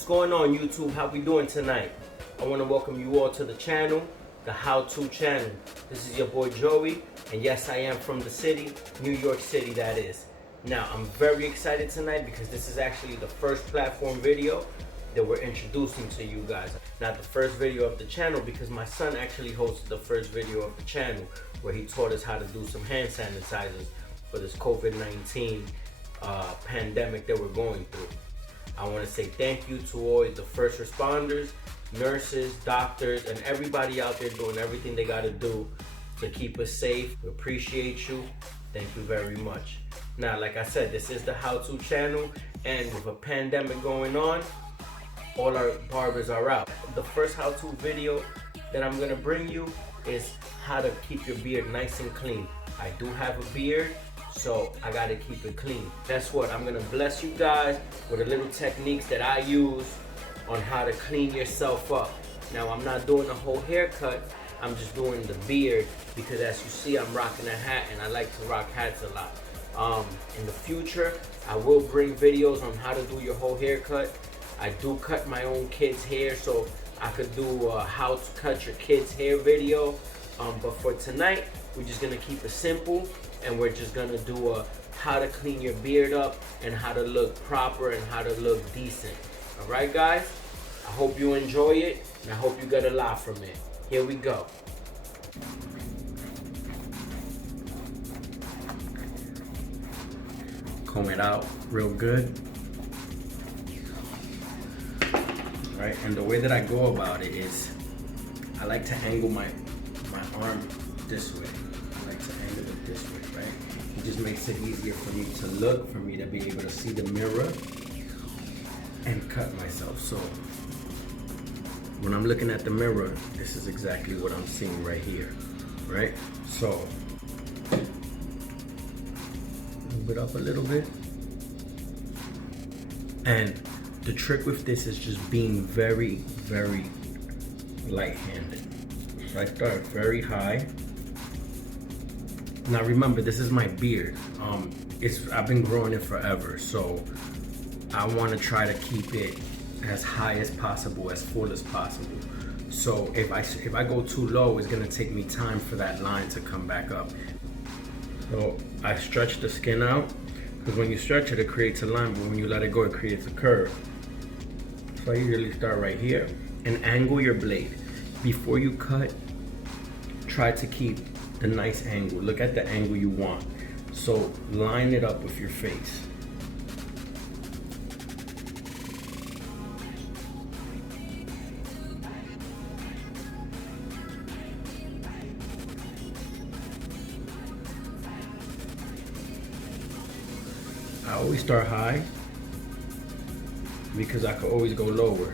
What's going on, YouTube? How we doing tonight? I want to welcome you all to the channel, the How To channel. This is your boy Joey, and yes, I am from the city, New York City, that is. Now, I'm very excited tonight because this is actually the first platform video that we're introducing to you guys. Not the first video of the channel, because my son actually hosted the first video of the channel where he taught us how to do some hand sanitizers for this COVID-19 pandemic that we're going through. I want to say thank you to all the first responders, nurses, doctors, and everybody out there doing everything they got to do to keep us safe. We appreciate you. Thank you very much. Now, like I said, this is the How To channel, and with a pandemic going on, all our barbers are out. The first How To video that I'm going to bring you is how to keep your beard nice and clean. I do have a beard, so I gotta keep it clean. That's what I'm gonna bless you guys with the little techniques that I use on how to clean yourself up. Now, I'm not doing a whole haircut, I'm just doing the beard because, as you see, I'm rocking a hat and I like to rock hats a lot. In the future, I will bring videos on how to do your whole haircut. I do cut my own kids' hair, so I could do a how to cut your kids' hair video. But for tonight, we're just gonna keep it simple, and we're just gonna do a how to clean your beard up and how to look proper and how to look decent. All right, guys? I hope you enjoy it, and I hope you get a lot from it. Here we go. Comb it out real good. All right, and the way that I go about it is I like to angle my arm this way. I like to angle it this way, right? It just makes it easier for me to look, for me to be able to see the mirror and cut myself. So when I'm looking at the mirror, this is exactly what I'm seeing right here, right? So move it up a little bit. And the trick with this is just being very, very light-handed. So I start very high. Now remember, this is my beard. I've been growing it forever, so I want to try to keep it as high as possible, as full as possible. So if I go too low, it's gonna take me time for that line to come back up. So I stretch the skin out, because when you stretch it, it creates a line, but when you let it go, it creates a curve. So I usually start right here and angle your blade. Before you cut, try to keep the nice angle. Look at the angle you want. So line it up with your face. I always start high because I could always go lower.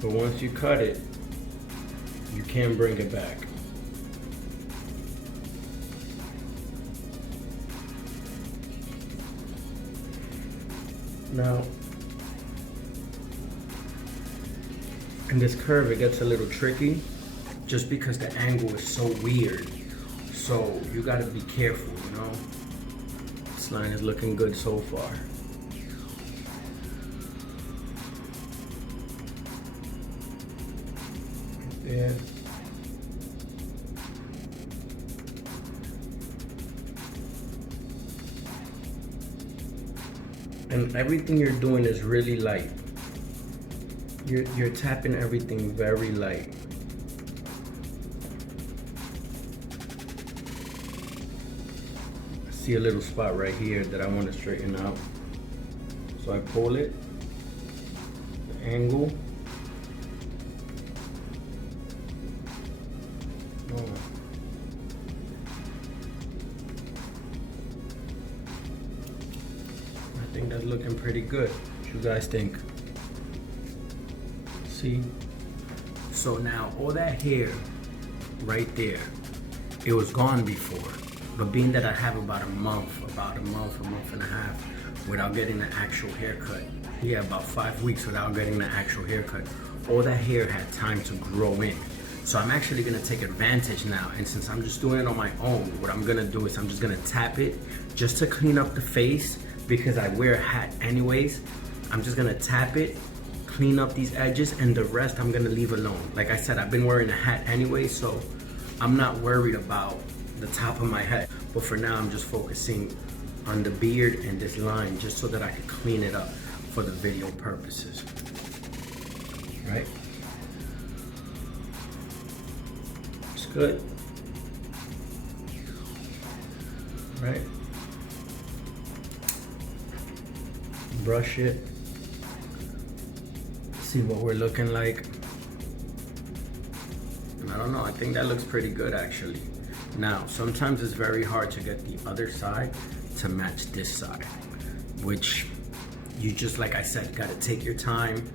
But once you cut it, you can bring it back. Now, in this curve, it gets a little tricky just because the angle is so weird. So you gotta be careful, you know? This line is looking good so far. Yeah. And everything you're doing is really light. You're tapping everything very light. I see a little spot right here that I want to straighten out. So I pull it, the angle. I think that's looking pretty good. What you guys think? See? So now all that hair right there, it was gone before. But being that I have about a month and a half without getting an actual haircut. Yeah, about 5 weeks without getting the actual haircut. All that hair had time to grow in. So I'm actually gonna take advantage now, and since I'm just doing it on my own, what I'm gonna do is I'm just gonna tap it just to clean up the face, because I wear a hat anyways. I'm just gonna tap it, clean up these edges, and the rest I'm gonna leave alone. Like I said, I've been wearing a hat anyway, so I'm not worried about the top of my head. But for now, I'm just focusing on the beard and this line just so that I can clean it up for the video purposes, right? It's good, right? Brush it, see what we're looking like. And I don't know, I think that looks pretty good actually. Now, sometimes it's very hard to get the other side to match this side, which you just, like I said, gotta take your time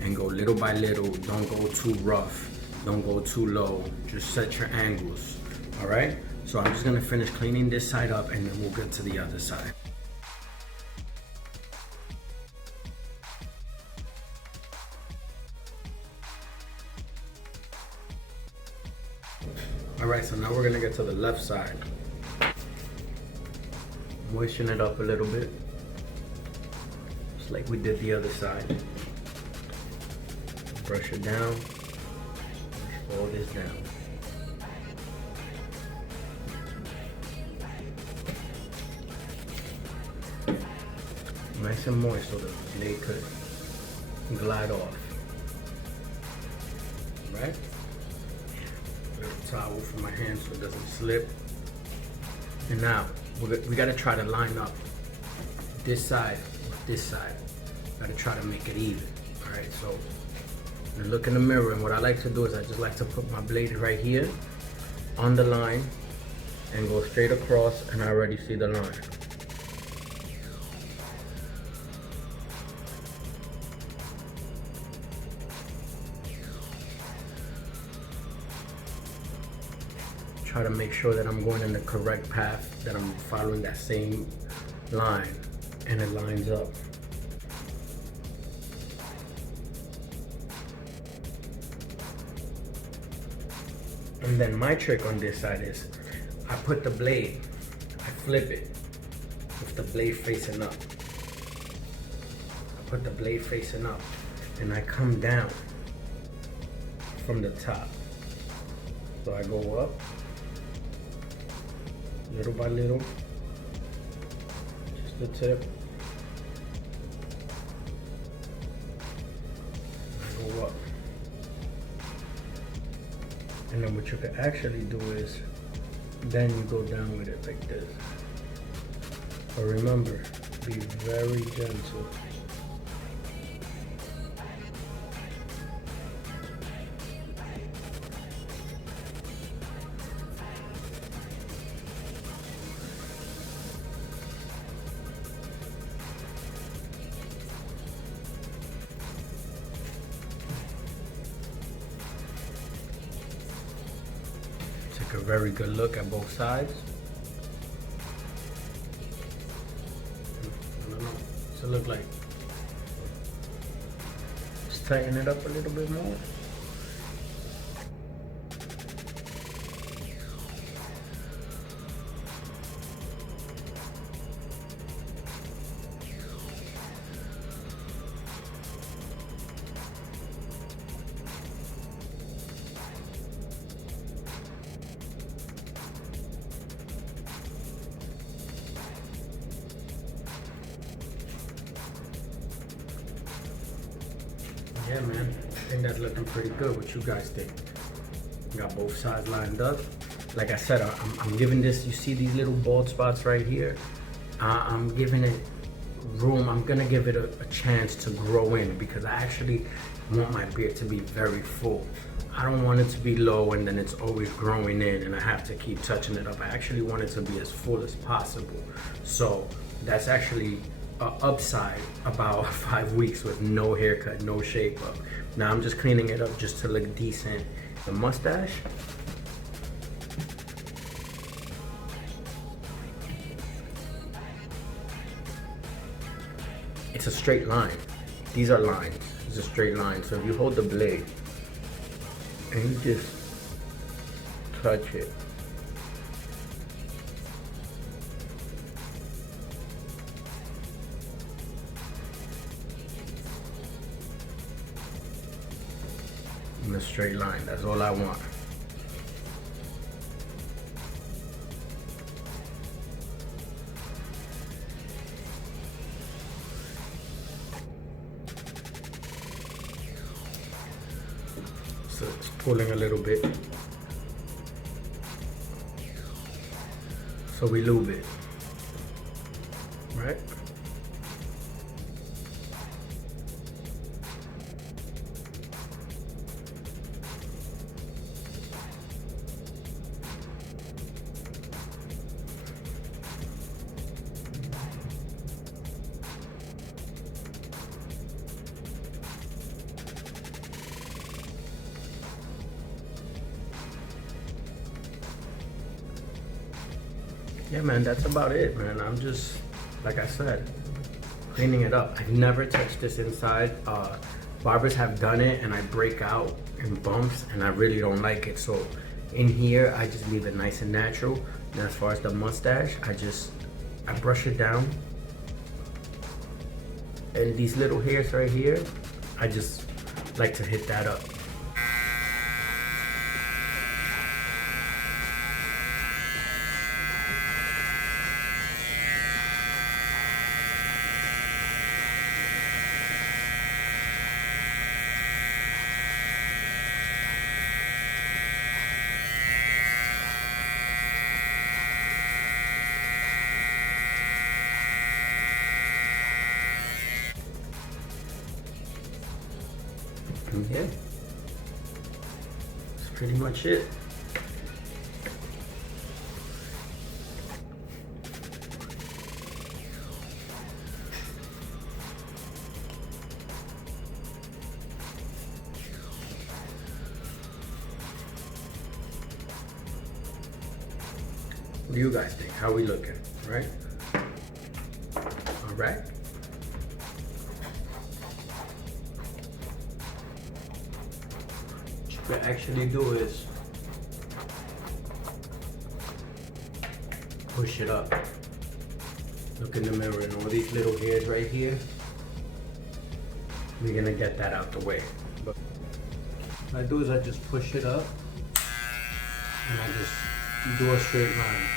and go little by little. Don't go too rough, don't go too low, just set your angles, all right? So I'm just gonna finish cleaning this side up and then we'll get to the other side. All right, so now we're gonna get to the left side. Moisten it up a little bit, just like we did the other side. Brush it down, brush all this down. Nice and moist so the blade could glide off, right? Towel for my hand so it doesn't slip. And now we gotta try to line up this side with this side. Gotta try to make it even. All right, so you look in the mirror, and what I like to do is I just like to put my blade right here on the line and go straight across, and I already see the line. Try to make sure that I'm going in the correct path, that I'm following that same line and it lines up. And then my trick on this side is I put the blade, I flip it with the blade facing up. I put the blade facing up and I come down from the top. So I go up little by little, just the tip. Go up. And then what you can actually do is, then you go down with it like this. But remember, be very gentle. Take a very good look at both sides. I don't know, what's it look like? Just tighten it up a little bit more. Yeah, man, I think that's looking pretty good. What you guys think? Got both sides lined up. Like I said, I'm giving this, you see these little bald spots right here? I'm giving it room. I'm gonna give it a chance to grow in because I actually want my beard to be very full. I don't want it to be low and then it's always growing in and I have to keep touching it up. I actually want it to be as full as possible. So that's actually an upside about 5 weeks with no haircut, no shape up. Now I'm just cleaning it up just to look decent. The mustache, it's a straight line. These are lines. It's a straight line. So if you hold the blade and you just touch it, in a straight line. That's all I want. So it's pulling a little bit. So we lube it, right? Yeah, man, that's about it, man. I'm just, like I said, cleaning it up. I've never touched this inside. Barbers have done it and I break out in bumps and I really don't like it. So in here, I just leave it nice and natural. And as far as the mustache, I brush it down. And these little hairs right here, I just like to hit that up. Yeah, that's pretty much it. What do you guys think? How we looking, right? All right. What you actually do is push it up. Look in the mirror and all these little hairs right here. We're gonna get that out the way. But what I do is I just push it up and I just do a straight line.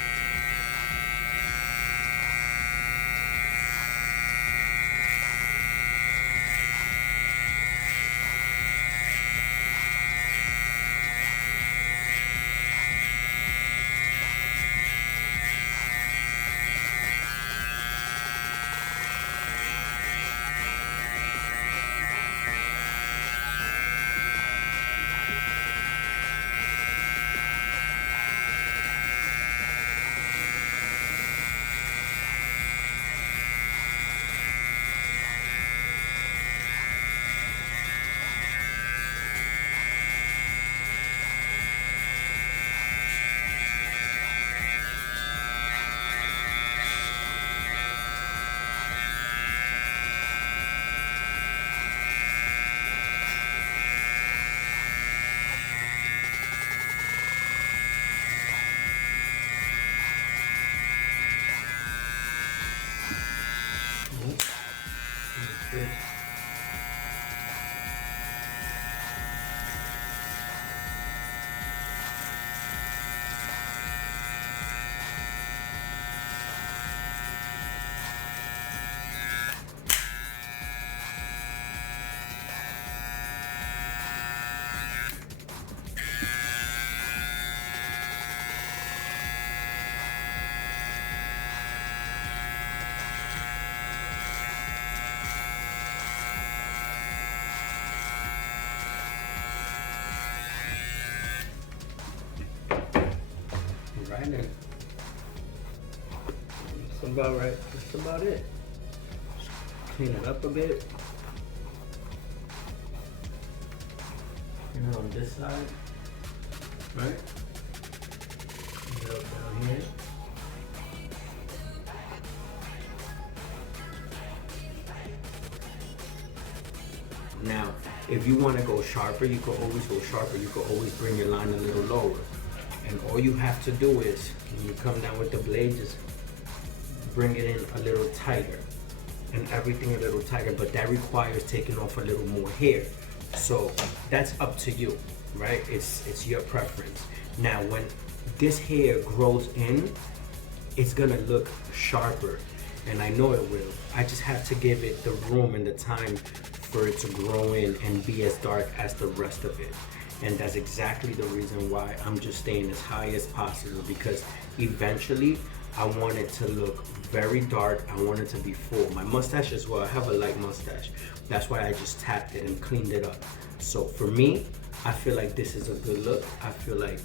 Right there. That's about right. That's about it. Just clean it up a bit. And on this side, right? Clean it up down here. Now, if you want to go sharper, you can always go sharper. You can always bring your line a little lower. And all you have to do is, when you come down with the blade, just bring it in a little tighter. And everything a little tighter, but that requires taking off a little more hair. So that's up to you, right? It's your preference. Now, when this hair grows in, it's gonna look sharper, and I know it will. I just have to give it the room and the time for it to grow in and be as dark as the rest of it. And that's exactly the reason why I'm just staying as high as possible, because eventually I want it to look very dark. I want it to be full. My mustache as well, I have a light mustache. That's why I just tapped it and cleaned it up. So for me, I feel like this is a good look. I feel like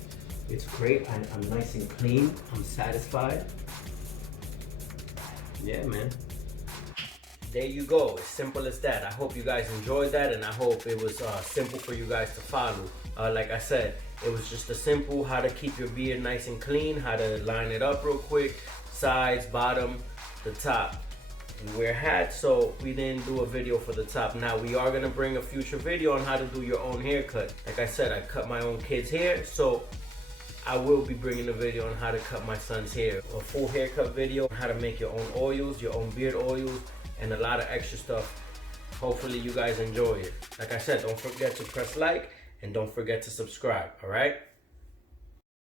it's great. I'm nice and clean. I'm satisfied. Yeah, man. There you go. As simple as that. I hope you guys enjoyed that, and I hope it was simple for you guys to follow. Like I said, it was just a simple how to keep your beard nice and clean, how to line it up real quick, sides, bottom, the top. We wear hats, so we didn't do a video for the top. Now we are gonna bring a future video on how to do your own haircut. Like I said, I cut my own kid's hair, so I will be bringing a video on how to cut my son's hair. A full haircut video, how to make your own oils, your own beard oils, and a lot of extra stuff. Hopefully you guys enjoy it. Like I said, don't forget to press like and don't forget to subscribe, all right?